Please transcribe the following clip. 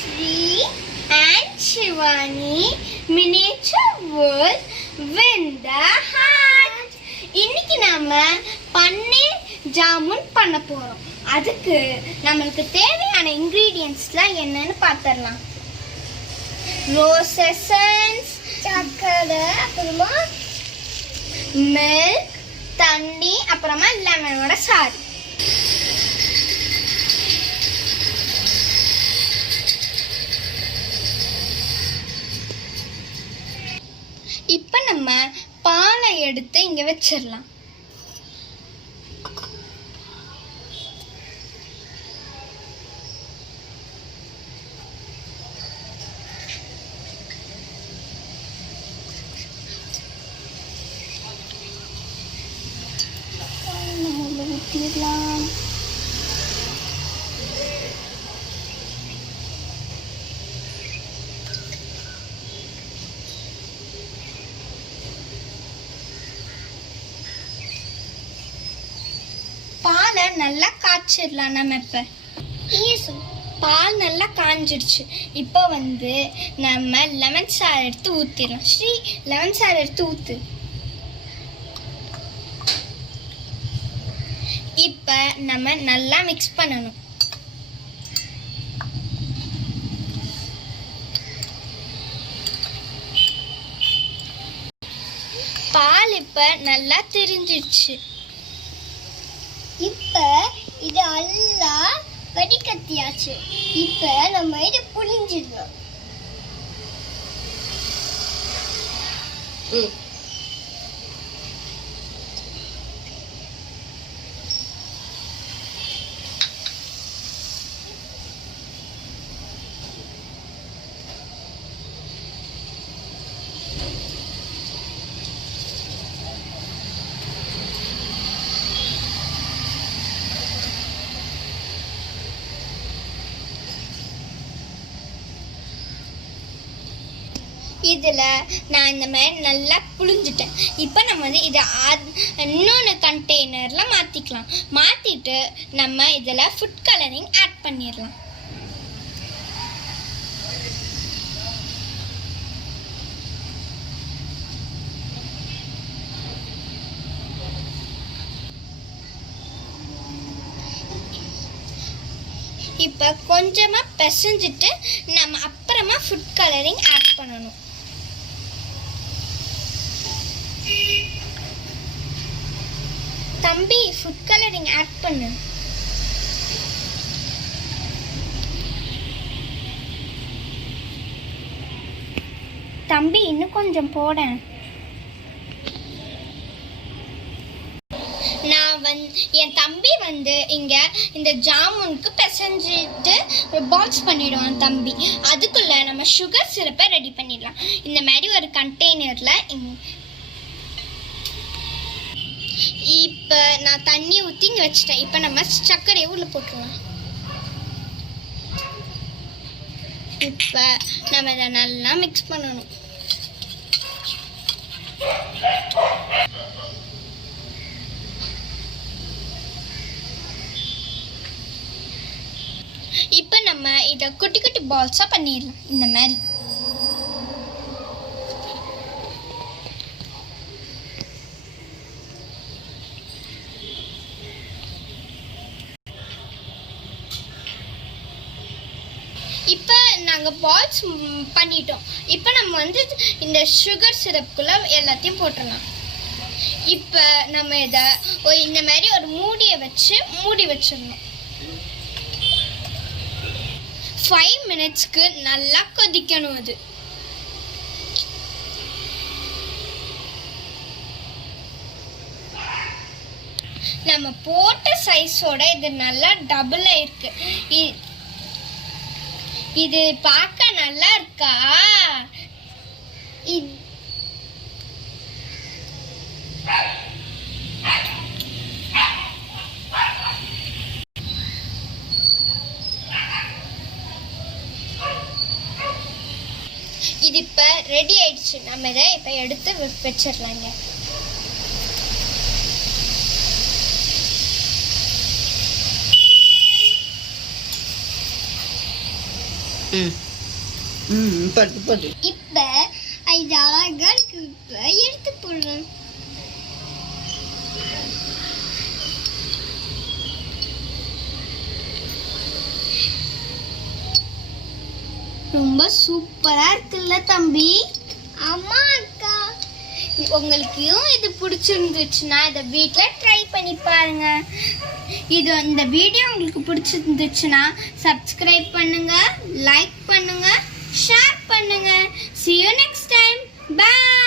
Sri and Shivani miniature world win the heart. இன்னைக்கு நாம பன்னீர் ஜாமுன் பண்ண போறோம். அதுக்கு நமக்கு தேவையான இன்கிரிடியன்ட்ஸ்லாம் என்னன்னு பார்த்தறலாம். ரோஸ் எசன்ஸ், சக்கரை, அப்புறமா மில்க், தண்ணி, அப்புறமா லெமனோட சாறு. இப்போ நம்ம பாலை எடுத்து இங்க வச்சிடலாம். ஊற்றிடலாம். பாலை நல்லா காய்ச்சிடலாம். நம்ம இப்போ பால் நல்லா காஞ்சிடுச்சு. இப்போ நம்ம லெமன் சாறு எடுத்து ஊற்றிடலாம். ஸ்ரீ, லெமன் சாறு எடுத்து ஊற்று. இப்போ நம்ம நல்லா மிக்ஸ் பண்ணணும். பால் இப்போ நல்லா திரிஞ்சிடுச்சு. இப்போ இது எல்லாம் வடிகட்டியாச்சு. இப்போ நம்ம இதை புழிஞ்சிடலாம். இதில் நான் இந்த மாதிரி நல்லா புழிஞ்சிட்டேன். இப்போ நம்ம இதை இன்னொன்று கண்டெய்னரில் மாற்றிக்கலாம். மாற்றிட்டு நம்ம இதில் ஃபுட் கலரிங் ஆட் பண்ணிடலாம். இப்போ கொஞ்சமாக பிசைஞ்சிட்டு நம்ம அப்புறமா ஃபுட் கலரிங் ஆட் பண்ணணும். தம்பி, ஃபுட் கலரிங் ஆட் பண்ணு. தம்பி, இன்னும் கொஞ்சம் போட. என் தம்பி இங்க இந்த ஜாமுனுக்கு பிசைஞ்சிட்டு பால்ஸ் பண்ணிடுவான் தம்பி. அதுக்குள்ள நம்ம சுகர் சிரப்பை ரெடி பண்ணிடலாம். இந்த மாதிரி ஒரு கண்டெய்னர்ல இப்ப நான் தண்ணி ஊத்தி இங்க வச்சுட்டேன். இப்ப நம்ம சர்க்கரையை உள்ள போட்டுருவோம். இப்ப நம்ம இதை நல்லா மிக்ஸ் பண்ணணும். இப்போ நம்ம இதை குட்டி குட்டி பால்ஸா பண்ணிடலாம். இந்த மாதிரி இப்போ நாங்கள் பால்ஸ் பண்ணிட்டோம். இப்போ நம்ம இந்த சுகர் சிரப்புக்குள்ள எல்லாத்தையும் போட்டுடலாம். இப்போ நம்ம இதை இந்த மாதிரி ஒரு மூடியை வச்சு மூடி வச்சிடணும். 5 மினிட்ஸ்க்கு நல்லா கொதிக்கணும். அது நம்ம போட்ட சைஸோட இது நல்லா டபுள் ஆயிருக்கு. இது பார்க்க நல்லா இருக்கா? இது இப்போ ரெடி ஆயிடுச்சு. நம்ம இதை இப்போ எடுத்து வச்சிடலாங்க. போட்டு இப்போ இது அழகா இருக்கு. இப்போ எடுத்து போடுறேன். ரொம்ப சூப்பரா இருக்குல்ல தம்பி? ஆமா அக்கா. உங்களுக்கும் இது பிடிச்சிருந்துச்சுன்னா இதை வீட்டில் ட்ரை பண்ணி பாருங்க. இந்த வீடியோ உங்களுக்கு பிடிச்சிருந்துச்சுன்னா சப்ஸ்கிரைப் பண்ணுங்க, லைக் பண்ணுங்க, ஷேர் பண்ணுங்க. See you next time. Bye.